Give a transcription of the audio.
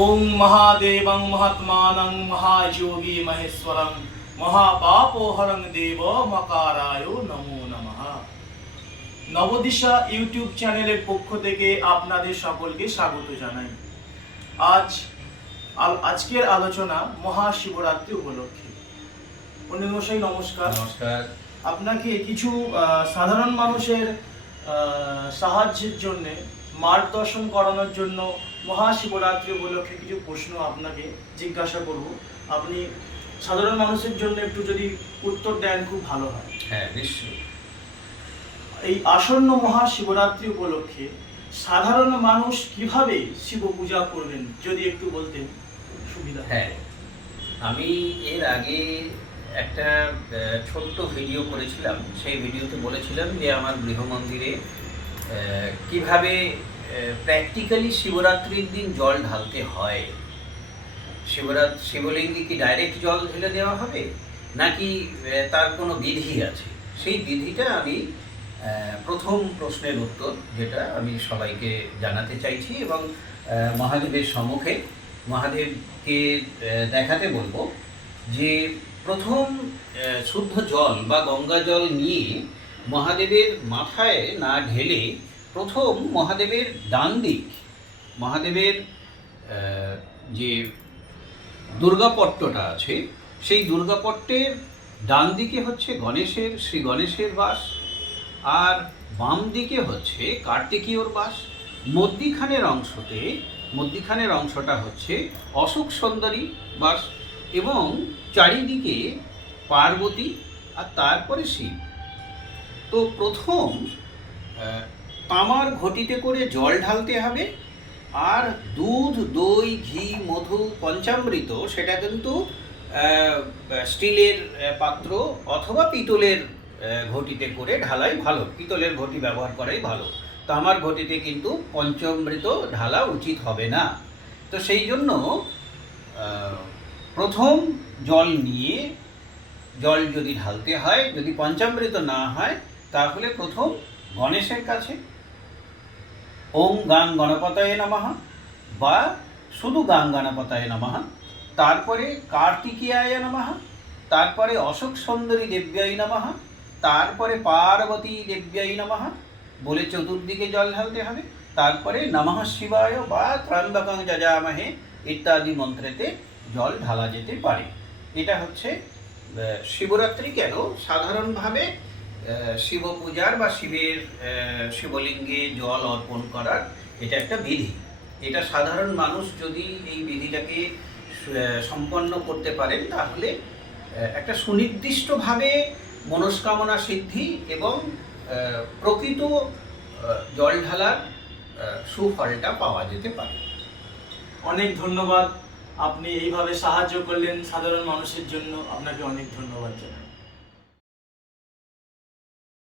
ওং মহাদেবং মহাত্মানং মহাযোগী মহেশ্বরং মহাপাপহরং দেব মকারায় নমো নমঃ। নবদিশা ইউটিউব চ্যানেলের পক্ষ থেকে আপনাদের সকলকে স্বাগত জানাই। আজকের আলোচনা মহাশিবরাত্রি উপলক্ষে। পণ্ডিত মশাই নমস্কার। নমস্কার। আপনাকে কিছু সাধারণ মানুষের সাহায্যের জন্য, মার্গদর্শন করানোর জন্য মহাশিবরাত্রি উপলক্ষে কিছু প্রশ্ন আপনাকে জিজ্ঞাসা করব। আপনি সাধারণ মানুষের জন্য একটু যদি উত্তর দেন খুব ভালো হয়। হ্যাঁ, নিশ্চয়ই। এই আসন্ন মহাশিবরাত্রি উপলক্ষে সাধারণ মানুষ কিভাবে শিব পূজা করবেন যদি একটু বলতেন সুবিধা। হ্যাঁ, আমি এর আগে একটা ছোট্ট ভিডিও করেছিলাম। সেই ভিডিওতে বলেছিলাম যে আমার গৃহ মন্দিরে কিভাবে প্র্যাকটিক্যালি শিবরাত্রির দিন জল ঢালতে হয়। শিবলিঙ্গে কি ডাইরেক্ট জল ঢেলে দেওয়া হবে, নাকি তার কোনো বিধি আছে? সেই বিধিটা আমি প্রথম প্রশ্নের উত্তর, যেটা আমি সবাইকে জানাতে চাইছি এবং মহাদেবের সম্মুখে মহাদেবকে দেখাতে বলবো যে প্রথম শুদ্ধ জল বা গঙ্গা জল নিয়ে মহাদেবের মাথায় না ঢেলে প্রথম মহাদেবের ডান দিক, মহাদেবের যে দুর্গাপট্টটা আছে সেই দুর্গাপট্টের ডান দিকে হচ্ছে শ্রী গণেশের বাস, আর বাম দিকে হচ্ছে কার্তিকেয়র বাস। মধ্যিখানের অংশটা হচ্ছে অশোক সুন্দরী বাস এবং চারিদিকে পার্বতী আর তারপরে শিব। তো প্রথম তামার ঘটিতে করে জল ঢালতে হবে, আর দুধ, দই, ঘি, মধু, পঞ্চামৃত সেটা কিন্তু স্টিলের পাত্র অথবা পিতলের ঘটিতে করে ঢালাই ভালো। পিতলের ঘটি ব্যবহার করাই ভালো। তামার ঘটিতে কিন্তু পঞ্চামৃত ঢালা উচিত হবে না। তো সেই জন্য প্রথম জল নিয়ে জল যদি ঢালতে হয়, যদি পঞ্চামৃত না হয়, তাহলে প্রথম গণেশের কাছে ওং গাং গণপতায় নমঃ বা শুধু গাং গণপতায় নমঃ, তারপরে কার্তিকেয়ায় নমঃ, তারপরে অশোক সুন্দরী দেব্যাই নমঃ, তারপরে পার্বতী দেব্যাই নমঃ বলে চতুর্দিকে জল ঢালতে হবে। তারপরে নমঃ শিবায় বা ত্র্যম্বকং যজামহে ইত্যাদি মন্ত্রেতে জল ঢালা যেতে পারে। এটা হচ্ছে শিবরাত্রি। কেন সাধারণভাবে শিব পূজার বা শিবলিঙ্গে জল অর্পণ করার এটা একটা বিধি। এটা সাধারণ মানুষ যদি এই বিধিটাকে সম্পন্ন করতে পারেন, তাহলে একটা সুনির্দিষ্টভাবে মনস্কামনা সিদ্ধি এবং প্রকৃত জল ঢালার সুফলটা পাওয়া যেতে পারে। অনেক ধন্যবাদ। আপনি এইভাবে সাহায্য করলেন সাধারণ মানুষের জন্য। আপনাকে অনেক ধন্যবাদ জানাই।